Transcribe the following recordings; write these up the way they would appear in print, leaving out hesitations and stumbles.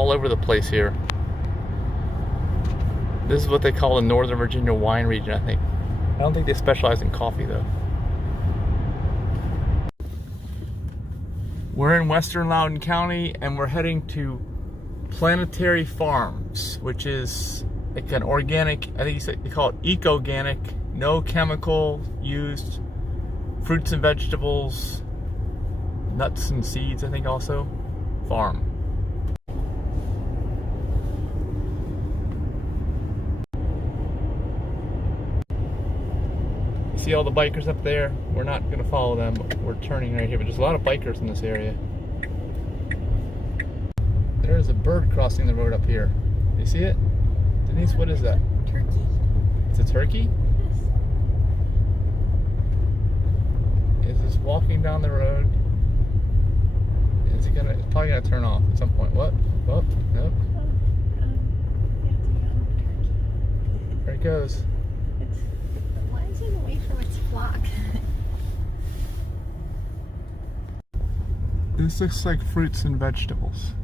All over the place here. This is what they call the Northern Virginia wine region, I think. I don't think they specialize in coffee though. We're in western Loudoun County and we're heading to Planetary Farms, which is like an organic, I think they call it Ecoganic, no chemical used, fruits and vegetables, nuts and seeds, I think also, farm. See all the bikers up there? We're not going to follow them, but we're turning right here. But there's a lot of bikers in this area. There's a bird crossing the road up here. You see it? Denise, what is that? Turkey. It's a turkey? Yes. Is this walking down the road? Is it gonna? It's probably gonna turn off at some point. What? Oh, nope. There it goes. Why is it away from its flock? This looks like fruits and vegetables.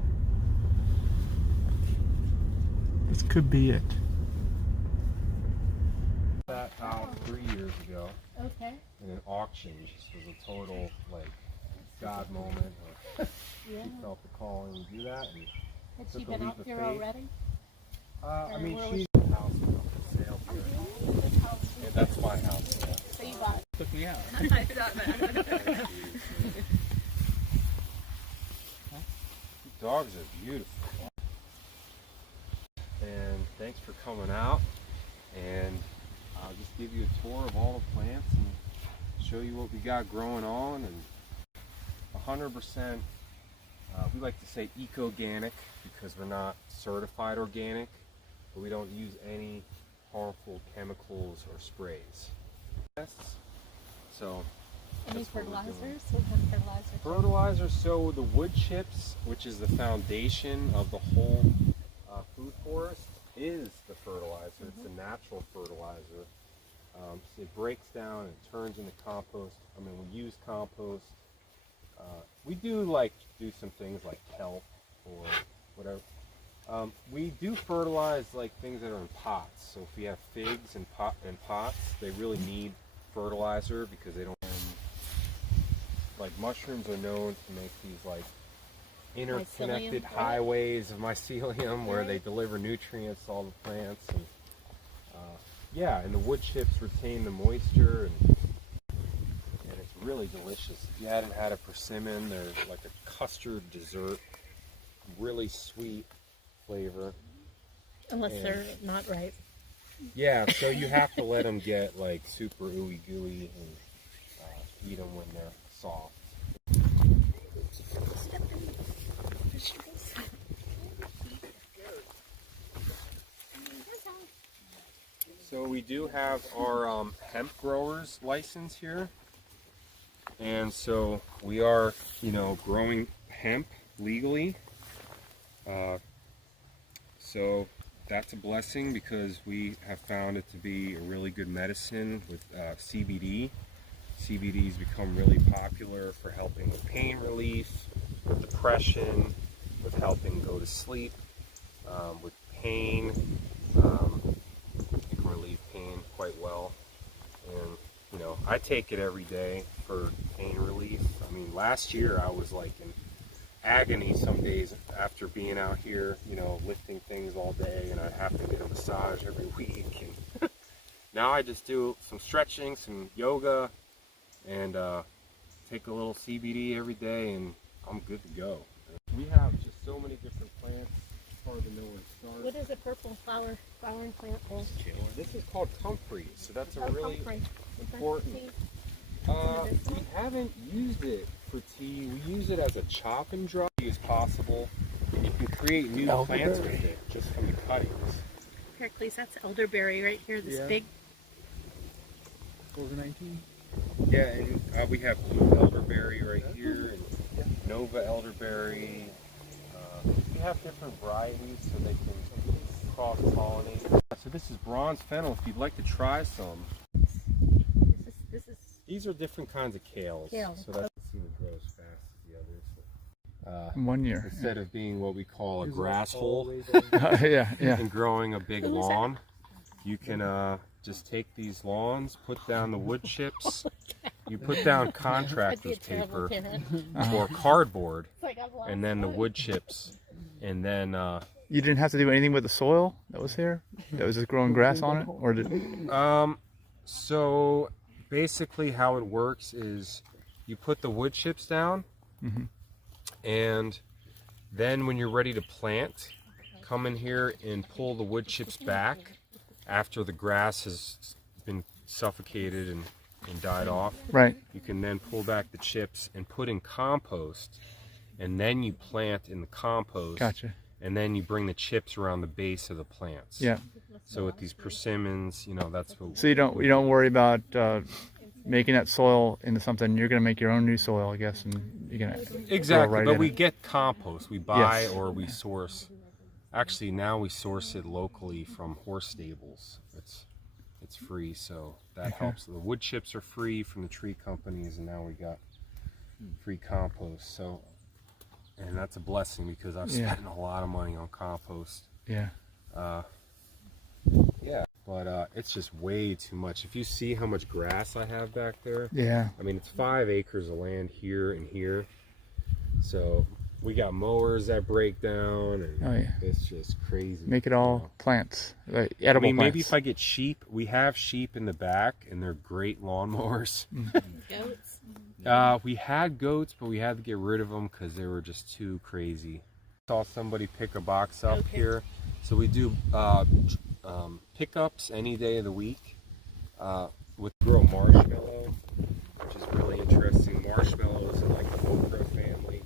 This could be it. That house 3 years ago Okay. in an auction. Just was a total like God moment. Yeah. She felt the calling to do that. And Has took she a been leap out of here faith. already? I mean, where she's the house for sale here. Yeah, that's my house. Yeah. So you bought it. Took me out. I thought that. The dogs are beautiful. And thanks for coming out. And I'll just give you a tour of all the plants and show you what we got growing on. And 100%, we like to say ecoganic because we're not certified organic, but we don't use any harmful chemicals or sprays. So Any that's what we're doing. fertilizers? What kind of fertilizer? Fertilizer, so the wood chips, which is the foundation of the whole food forest, is the fertilizer. It's a natural fertilizer. So it breaks down and turns into compost. I mean, we use compost. We do some things like kelp or whatever. We do fertilize like things that are in pots. So if we have figs in pots, they really need fertilizer because they don't. Like mushrooms are known to make these like interconnected Mycelium, right? highways of mycelium where they deliver nutrients to all the plants. And yeah, and the wood chips retain the moisture, and it's really delicious. If you hadn't had a persimmon, they're like a custard dessert, really sweet flavor. Unless they're not right. Yeah, so you have to let them get like super ooey gooey and eat them when they're soft. So we do have our hemp growers license here, and so we are, growing hemp legally. So that's a blessing because we have found it to be a really good medicine with CBD. CBD's become really popular for helping with pain relief, with depression, with helping go to sleep, with pain. It can relieve pain quite well. And, I take it every day for pain relief. I mean, last year I was like in agony some days after being out here, lifting things all day, and I have to get a massage every week. And now I just do some stretching, some yoga, and take a little CBD every day, and I'm good to go. We have just so many different plants. It's hard to know where to start. What is a purple flowering plant called? This is called comfrey, so that's a really comfrey. important. We haven't used it for tea. We use it as a chop and dry as possible, and you can create new plants with it just from the cuttings. Heracles, that's elderberry right here. This big. What was it, 19? Yeah, and we have blue elderberry right here, and Nova elderberry. We have different varieties so they can cross-pollinate. So this is bronze fennel. If you'd like to try some. This is. These are different kinds of kales. Kale. So that's see what grows fast as the others. In 1 year. Instead of being what we call a grass hole Yeah, yeah. and growing a big lawn, you can just take these lawns, put down the wood chips, you put down contractor's paper or cardboard, and then the wood chips, and then You didn't have to do anything with the soil that was here? That was just growing grass on it? Or did... So basically how it works is you put the wood chips down, and then when you're ready to plant, come in here and pull the wood chips back after the grass has been suffocated and died off. Right. You can then pull back the chips and put in compost, and then you plant in the compost. Gotcha. And then you bring the chips around the base of the plants. Yeah. So with these persimmons, you know, that's what. So you don't worry about making that soil into something. You're going to make your own new soil, I guess, and you're going to Exactly, right but in we it. get compost. We buy Yes. or we source. Actually, now we source it locally from horse stables. It's free, so that helps. The wood chips are free from the tree companies, and now we got free compost. So, and that's a blessing because I've spent a lot of money on compost. Yeah. Yeah, but it's just way too much. If you see how much grass I have back there, Yeah. I mean, it's 5 acres of land here and here. So we got mowers that break down, and it's just crazy. Make it all plants, like edible I mean, plants. maybe if I get sheep, we have sheep in the back, and they're great lawnmowers. Goats. We had goats, but we had to get rid of them because they were just too crazy. Saw somebody pick a box up here, so we do pickups any day of the week. With grow marshmallow, which is really interesting. Marshmallows are like the okra family.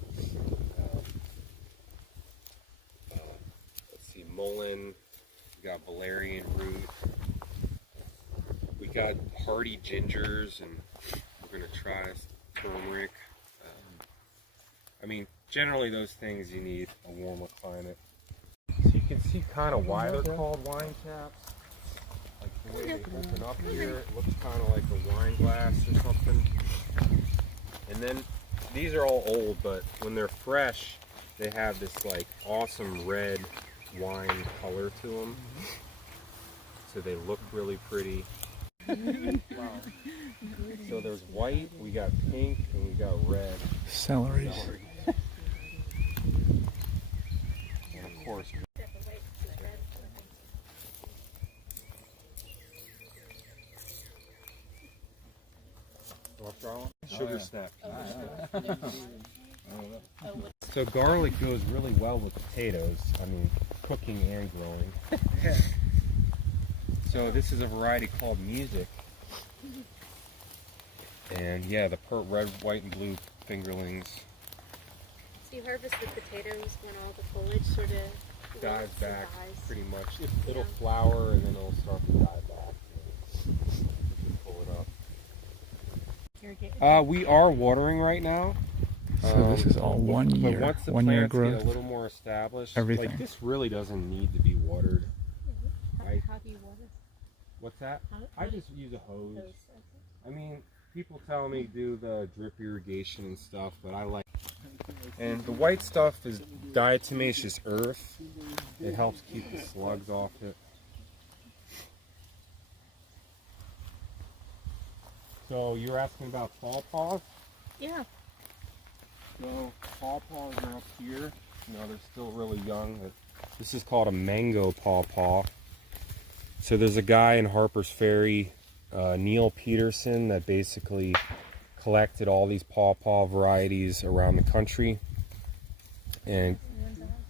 Let's see, mullein. We got valerian root. We got hardy gingers, and we're gonna try turmeric. I mean, generally those things you need a warmer climate. So you can see kind of why they're called wine caps. Like the way they open up here, it looks kind of like a wine glass or something. And then these are all old, but when they're fresh, they have this like awesome red wine color to them. So they look really pretty. So there's white, we got pink, and we got red. Celery. And of course, sugar snap. So garlic goes really well with potatoes. I mean, cooking and growing. So this is a variety called Music. And yeah, the red, white, and blue fingerlings. So you harvest the potatoes when all the foliage sort of Dies wilts and back dies. pretty much. It'll flower and then it'll start to die back. Pull it up. We are watering right now. So this is all 1 year. But once the 1 year plants growth. get a little more established, Everything. like this really doesn't need to be watered. How do you water? What's that? How I just use a hose. those? I mean, people tell me do the drip irrigation and stuff, but I like. And the white stuff is diatomaceous earth. It helps keep the slugs off it. So you're asking about pawpaws? Yeah. So pawpaws are up here. You know, they're still really young. This is called a mango pawpaw. So there's a guy in Harper's Ferry, Neil Peterson, that basically collected all these pawpaw varieties around the country and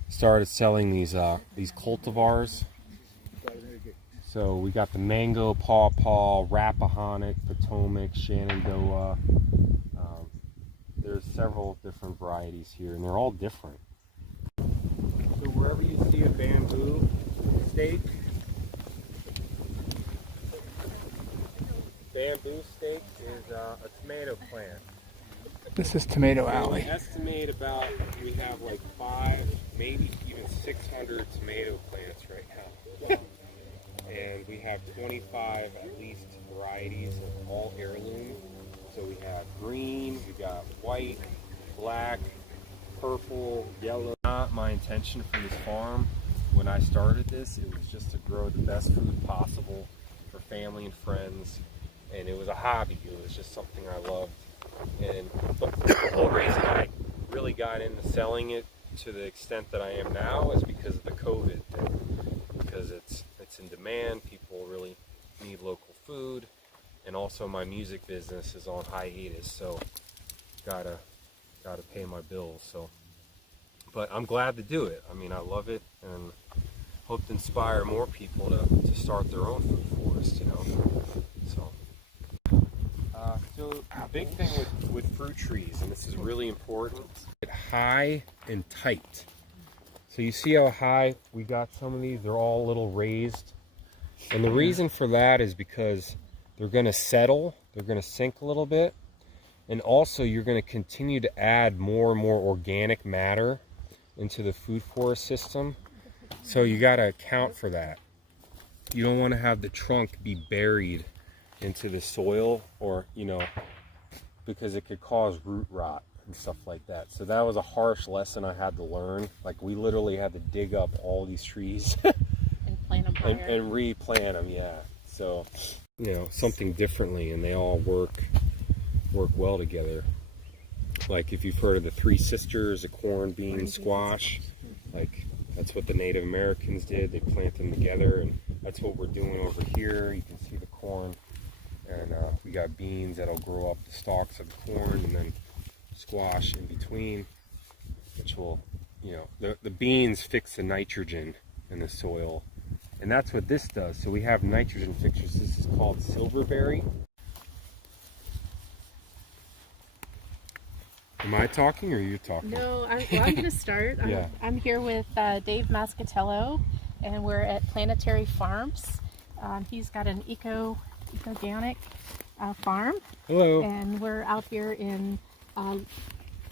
started selling these cultivars. So we got the mango pawpaw, Rappahannock, Potomac, Shenandoah. There's several different varieties here, and they're all different. So wherever you see a bamboo stake, is a tomato plant. This is Tomato We Alley. estimate we have like 5, maybe even 600 tomato plants right now. And we have 25 at least varieties of all heirloom. So we have green, we got white, black, purple, yellow. Not my intention for this farm. When I started this, it was just to grow the best food possible for family and friends, and it was a hobby. It was just something I loved. And but the whole reason I really got into selling it to the extent that I am now is because of the COVID thing. Because it's in demand, people really need local food, and also my music business is on hiatus, so gotta pay my bills. So, but I'm glad to do it. I mean, I love it, and hope to inspire more people to start their own food forest, you know. So the big thing with fruit trees, and this is really important, get high and tight. So you see how high we got some of these? They're all a little raised. And the reason for that is because they're going to settle, they're going to sink a little bit, and also you're going to continue to add more and more organic matter into the food forest system. So you got to account for that. You don't want to have the trunk be buried into the soil, or, you know, because it could cause root rot and stuff like that. So that was a harsh lesson I had to learn. Like, we literally had to dig up all these trees And plant them higher. and replant them, yeah. So, you know, something differently, and they all work well together. Like, if you've heard of the Three Sisters, the corn, bean, squash, like, that's what the Native Americans did. They planted them together, and that's what we're doing over here. You can see the corn, and we got beans that'll grow up the stalks of the corn, and then squash in between, which will, you know, the beans fix the nitrogen in the soil, and that's what this does. So we have nitrogen fixers. This is called silverberry. Am I talking or are you talking? No, I'm going to start. Yeah. I'm here with Dave Mascatello, and we're at Planetary Farms. He's got an Ecoganic farm. Hello. And we're out here in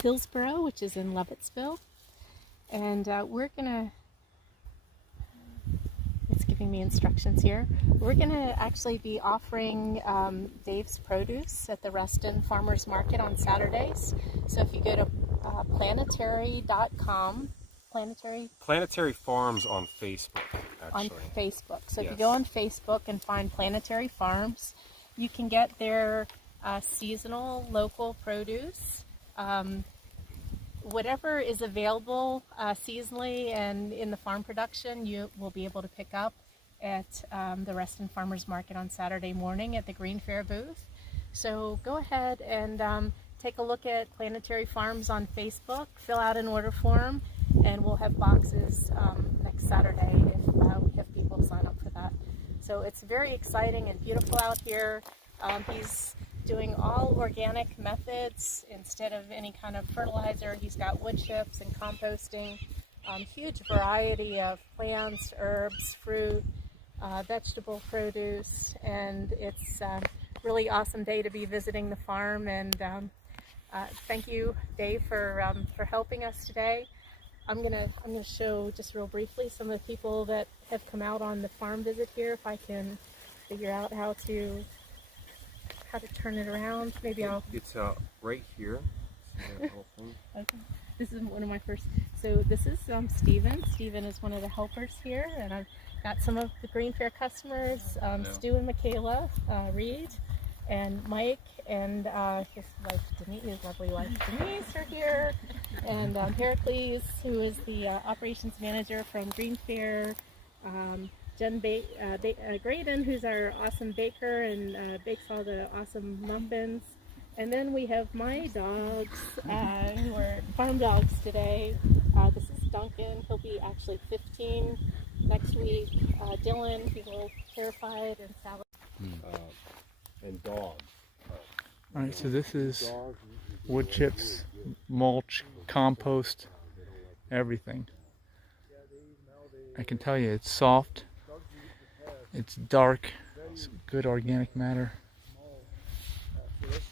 Hillsboro, which is in Lovettsville. And we're going to, it's giving me instructions here. We're going to actually be offering Dave's produce at the Reston Farmers Market on Saturdays. So if you go to planetary.com, Planetary Farms on Facebook, actually. on Facebook. So if Yes. you go on Facebook and find Planetary Farms, you can get their seasonal local produce. Whatever is available seasonally and in the farm production, you will be able to pick up at the Reston Farmers Market on Saturday morning at the Green Fair booth. So go ahead and take a look at Planetary Farms on Facebook, fill out an order form, and we'll have boxes next Saturday if we have people sign up for that. So it's very exciting and beautiful out here. He's doing all organic methods instead of any kind of fertilizer. He's got wood chips and composting, huge variety of plants, herbs, fruit, vegetable produce, and it's a really awesome day to be visiting the farm. And thank you, Dave, for helping us today. I'm gonna show just real briefly some of the people that have come out on the farm visit here. If I can figure out how to turn it around, maybe I'll. It's right here. Okay. This is one of my first. So this is Stephen. Stephen is one of the helpers here, and I've got some of the Green Fair customers, Stu and Michaela, Reed, and Mike, and his wife Denise, his lovely wife Denise are here, and Heracles, who is the operations manager from Green Fair, Jen Graydon, who's our awesome baker and bakes all the awesome muffins. And then we have my dogs, who are farm dogs today. This is Duncan. He'll be actually 15 next week. Dylan, he's a little terrified, and Sally. And dogs. All right, so this is wood chips, mulch, compost, everything. I can tell you it's soft, it's dark, it's good organic matter. Yeah. Is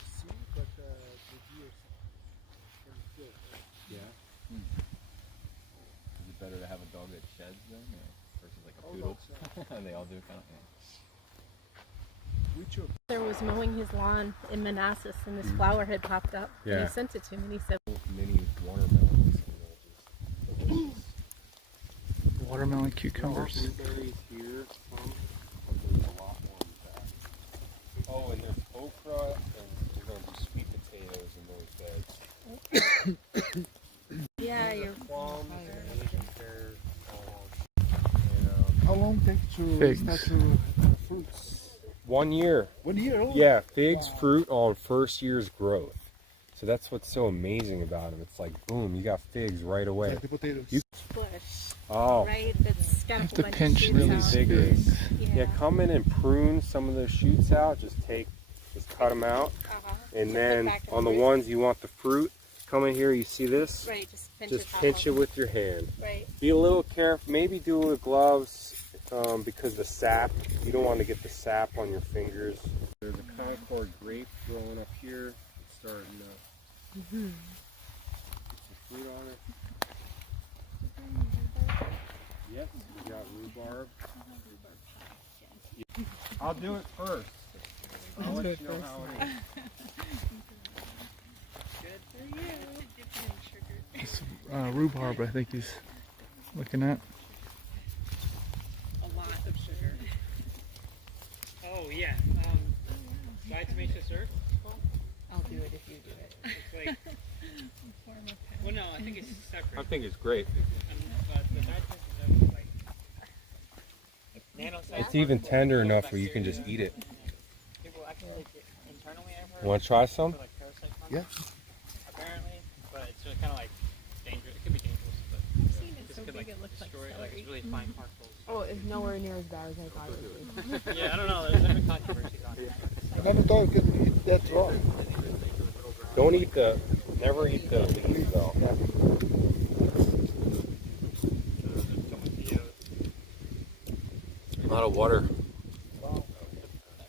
it better to have a dog that sheds then, versus like a poodle? They all do kind of. There was mowing his lawn in Manassas, and this flower had popped up. Yeah. And he sent it to me, and he said, Mini watermelons. watermelon cucumbers. Blueberries here, but there's a lot more in the back. Oh, and there's okra, and we're going to do sweet potatoes in those beds. Yeah, you're Plums and Asian pears, How long take to Figs. start to fruits? 1 year. 1 year old? Yeah, figs fruit on first year's growth. So that's what's so amazing about them. It's like, boom, you got figs right away. Like the potatoes. bush, Oh, right? That's got a Have whole to bunch pinch of shoots really out. big ones. Yeah. Yeah, come in and prune some of those shoots out. Just cut them out. And Put then back in on the root. ones you want the fruit, come in here, you see this? Right, just pinch Just the top pinch it off. with your hand. Right. Be a little careful. Maybe do it with gloves because the sap, you don't want to get the sap on your fingers. There's a Concord Grape growing up here. It's starting to get some fruit on it. Yep, we got rhubarb. I'll do it first. I'll let you know how it is. Good for you. This, rhubarb, I think he's looking at. A lot of sugar. Oh yeah. Diatomaceous earth. I'll do it if you do it. It's like. Well, no, I think it's separate. I think it's great. But the diatomaceous earth is like. Nanosecond. It's even tender enough where you can just eat it. People actually take it internally. I've heard. You want to try some? For like parasite Yeah. Apparently, but it's just kind of like dangerous. It could be dangerous, but I've seen it this so could big like it looks like destroy it. Like celery. it's really fine particles. Oh, it's nowhere near as bad as I thought it would be. Yeah, I don't know. There's different controversies on it. I never thought you could eat that raw. Never eat the leaves though. A lot of water.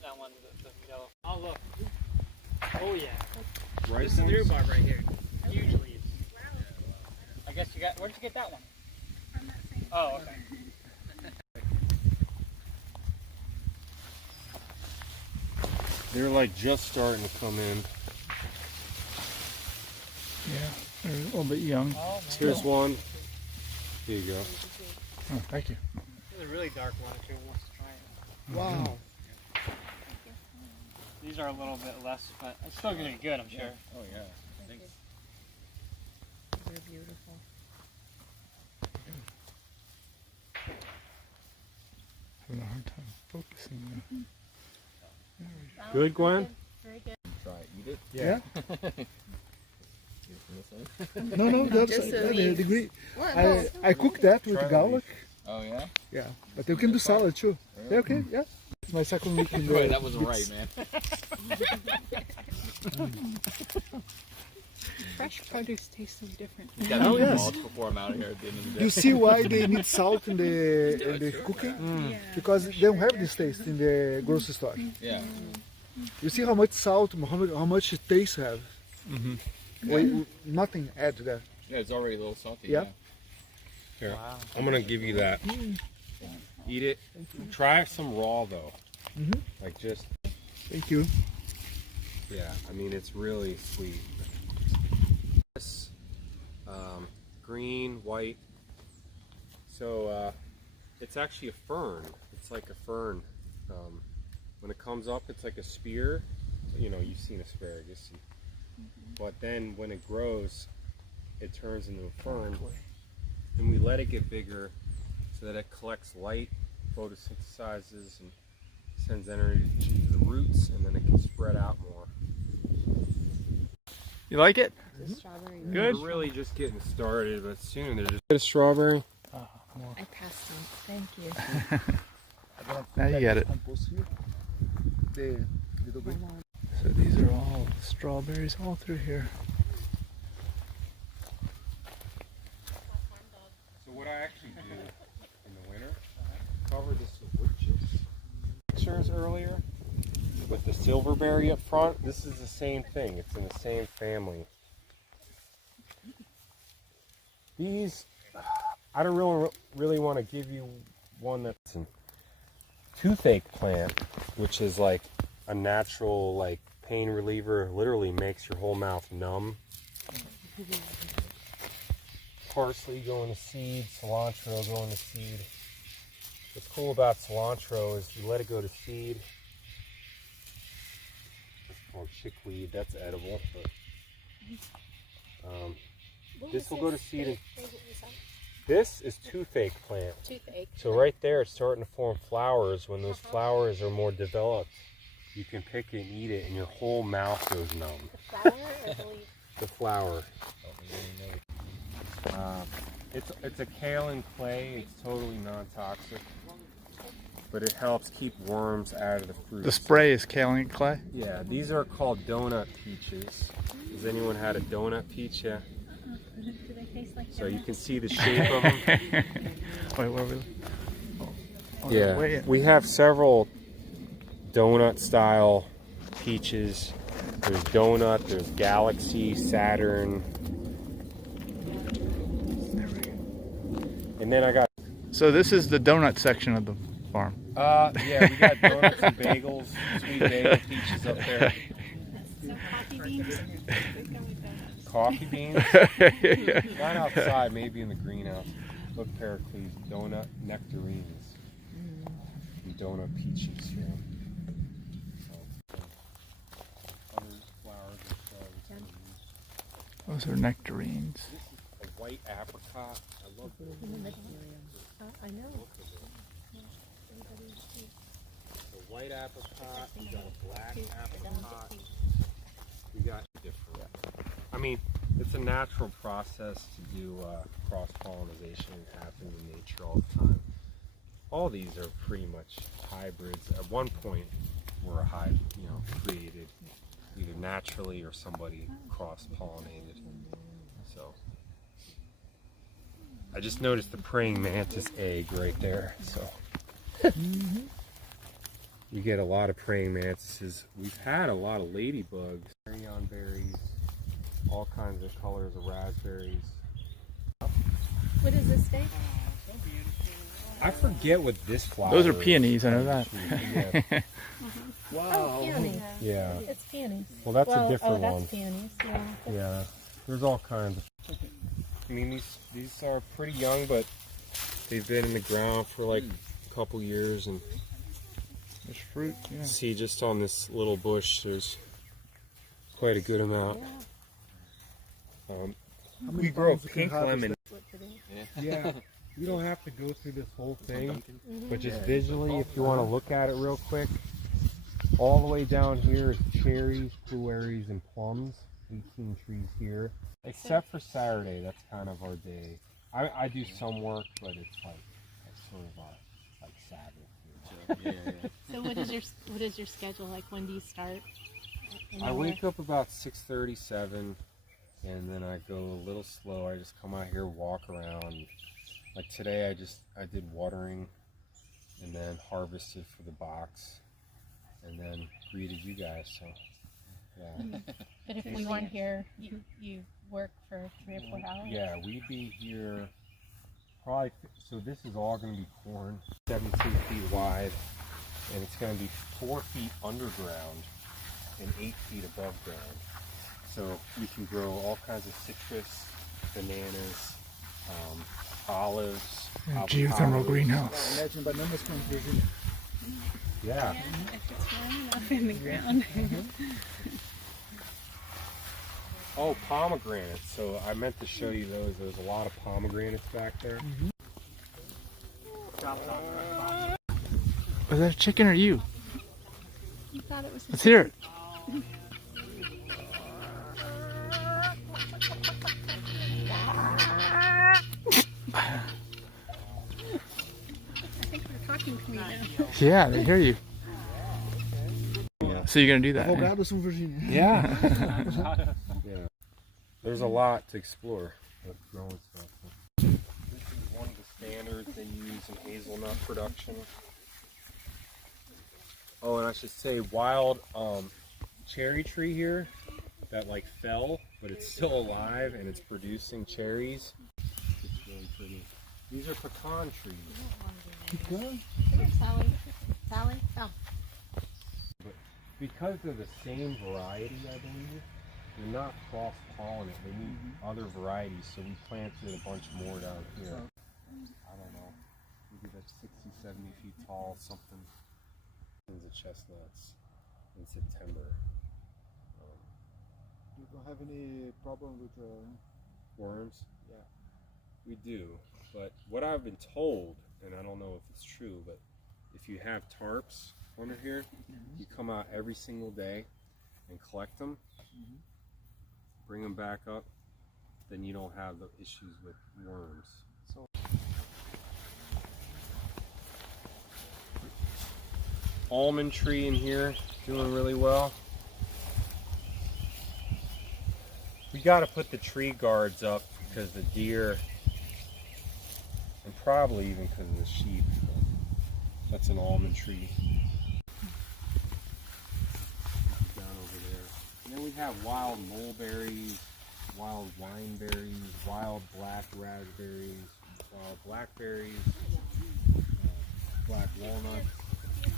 That one, the yellow. Oh look. Oh yeah. Right. This is the rhubarb right here. Huge leaves. I guess you got. Where'd you get that one? Oh, okay. They're like just starting to come in. Yeah, they're a little bit young. Oh, Here's one. Here you go. Oh, thank you. There's a really dark one if anyone wants to try it. Wow. These are a little bit less, but it's still gonna be good, I'm sure. Oh yeah. Thanks. They're beautiful. Having a hard time focusing though. Good, Gwen? Very good. Try it. Eat it. Yeah? Eat it from this end. No, the other Just side. the Yeah, leaves. the green. Well, I cook that with Try the garlic. Oh yeah. Yeah, but you can do salad too. Yeah, okay, yeah. It's my second week in the Wait, that wasn't mix. right, man. fresh produce tastes so different. You got Oh, to eat yes. mulch before I'm out of here at the end of the day. You see why they need salt in the cooking? Because they don't have this taste in the grocery store. Yeah. You see how much salt, how much taste have. Mm-hmm. Nothing add to that. Yeah, it's already a little salty. Yeah. Here, I'm gonna give you that. Eat it. Try some raw though. Mhm. Like just, Thank you. yeah. I mean, it's really sweet. This, green, white. So it's actually a fern. It's like a fern. When it comes up, it's like a spear. You know, you've seen asparagus. But then when it grows, it turns into a fern. And we let it get bigger so that it collects light, photosynthesizes, and sends energy to the roots, and then it can spread out more. You like it? The strawberry. Good? We're really just getting started, but soon they're just get a strawberry. I passed them. Thank you. Now you get it. Compost here. The little bit. So these are all strawberries all through here. So what I actually do in the winter, cover this with wood chips. Pictures earlier with the silverberry up front. This is the same thing. It's in the same family. These, I don't really want to give you one that's a toothache plant, which is like a natural like pain reliever. Literally makes your whole mouth numb. parsley going to seed, cilantro going to seed. What's cool about cilantro is you let it go to seed. It's called chickweed. That's edible. But, this will go to seed. This is toothache plant. Toothache. So right there, it's starting to form flowers. When those flowers are more developed, you can pick it and eat it, and your whole mouth goes numb. The flower, I believe. The flower. It's a kaolin clay. It's totally non-toxic, but it helps keep worms out of the fruit. The spray is kaolin clay? Yeah, these are called donut peaches. Has anyone had a donut peach yet? Do they taste like So you can see the shape of them. Wait, where are we? Oh, Yeah, wait. we have several donut style peaches. There's donut, there's Galaxy, Saturn. And then I got So this is the donut section of the farm. yeah, we got donuts and bagels, sweet bagel peaches up there. So coffee beans? Coffee beans? Not outside, maybe in the greenhouse. Look, Pericles, donut nectarines. And donut peaches, yeah. Other flowers and stuff. Those are nectarines. This is a white apricot. I love this. I know. A white apricot, we got a black apricot. We got different. I mean, it's a natural process to do cross-pollination. It happens in nature all the time. All these are pretty much hybrids. At one point, were created either naturally or somebody cross-pollinated. So, I just noticed the praying mantis egg right there. So, you get a lot of praying mantises. We've had a lot of ladybugs, carrion berries, all kinds of colors of raspberries. What is this, Dave? I forget what this flower Those are is. peonies, I know that. Yeah. Oh, peonies. Yeah. It's peonies. Well, that's a different oh, that's one. peonies. Yeah. Yeah. There's all kinds of. I mean, these are pretty young, but they've been in the ground for like a couple years, and There's fruit, yeah. see just on this little bush, there's quite a good amount. We grow pink lemon. Yeah, you don't have to go through this whole thing, but just visually, if you want to look at it real quick, all the way down here is cherries, blueberries, and plums. 18 trees here, except for Saturday. That's kind of our day. I do some work, but it's sort of like Sabbath. So what is your schedule like? When do you start? I wake up about 6:37, and then I go a little slow. I just come out here, walk around. Like today, I did watering, and then harvested for the box, and then greeted you guys. So, yeah. But if we weren't here, you work for 3 or 4 hours? Yeah, we'd be here probably. So this is all going to be corn, 17 feet wide, and it's going to be 4 feet underground and 8 feet above ground. So we can grow all kinds of citrus, bananas, olives, Geothermal avocados. greenhouse. Imagine bananas from Virginia. Yeah. If it's warm enough in the ground. Oh, pomegranates. So I meant to show you those. There's a lot of pomegranates back there. Was that a chicken or you? You thought it was Let's hear it. I think they're talking to me now. Yeah, they hear you. Yeah. So you're gonna do that? eh? Avocados from Virginia. Yeah. Yeah. There's a lot to explore with growing stuff. This is one of the standards they use in hazelnut production. Oh, and I should say wild cherry tree here that like fell, but it's still alive and it's producing cherries. It's really pretty. These are pecan trees. Pecan? Come here, Sally. Sally, come. But because they're the same variety, I believe, They're not cross-pollinate. They need other varieties, so we planted a bunch more down here. I don't know, maybe that's 60, 70 feet tall, something. Tons of chestnuts in September. You don't have any problem with Worms? Yeah. We do, but what I've been told, and I don't know if it's true, but if you have tarps under here, you come out every single day and collect them, bring them back up, then you don't have the issues with worms. So almond tree in here doing really well. We got to put the tree guards up because the deer, and probably even because of the sheep. That's an almond tree down over there. And then we have wild mulberries, wild wineberries, wild black raspberries, wild blackberries, black walnuts.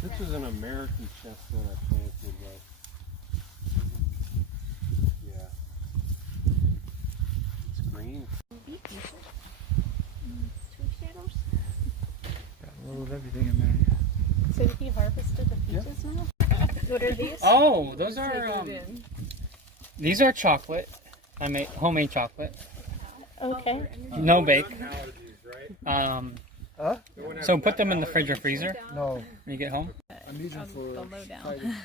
This is an American chestnut I planted, but yeah, it's green. Got a little of everything in there. So he harvested the peaches now? What are these? Oh, those are these are chocolate. I made homemade chocolate. Okay. No bake. Huh? So put them in the fridge or freezer No, when you get home. I'm using for lowdown.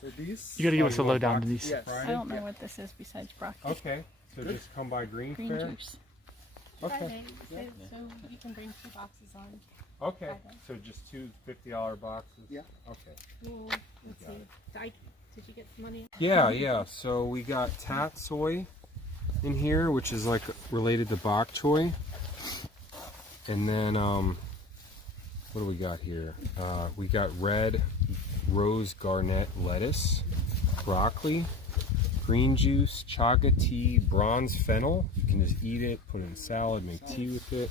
So this. You got to give us a lowdown, Denise. Yes. I don't know what this is besides broccoli. Okay, so just come by Green Green Fair. juice. Okay. Friday. So you can bring 2 boxes on. Okay, so just two $50 boxes? Yeah. Okay. Well, let's see. Did you get some money? Yeah, so we got tat soy in here, which is like related to bok choy. And then, what do we got here? We got red rose garnet lettuce, broccoli, green juice, chaga tea, bronze fennel. You can just eat it, put it in salad, make tea with it.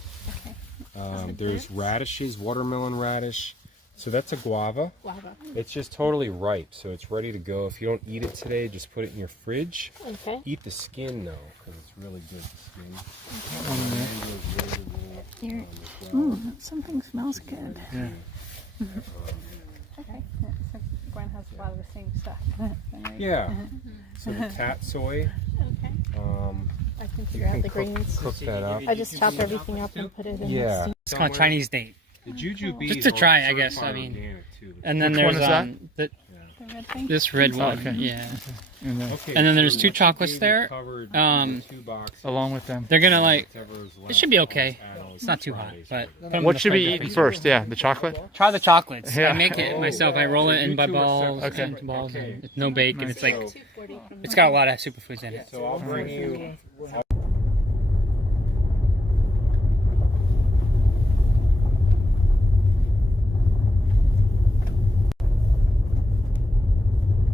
There's radishes, watermelon radish. So that's a guava. Guava. It's just totally ripe, so it's ready to go. If you don't eat it today, just put it in your fridge. Okay. Eat the skin though, because it's really good, the skin. Here. Something smells good. Yeah. Okay. So Gwen has a lot of the same stuff. Yeah. So the tat soy, Okay. I can you figure out can the greens. cook that up. I just chop everything up and put it in Yeah. the It's called Chinese date. The jujubes Just to are try, I guess, certified I mean. organic, too. And then Which one there's is that? the, The red thing? this red one. okay. Yeah. And then, Okay, And then there's so 2 what you chocolates gave there. me covered two boxes. along with them. They're gonna like. Whatever's It left, should be I'll okay. just add on It's not too hot, Fridays but for put 'em in What the should be fridge or eaten freezer. first? Yeah, the chocolate? Try the chocolates. Yeah. I make it myself. I roll it in by balls. Okay. Into balls. Okay. And it's no bake, and it's like So- it's got a lot of superfoods in it. So I'll bring you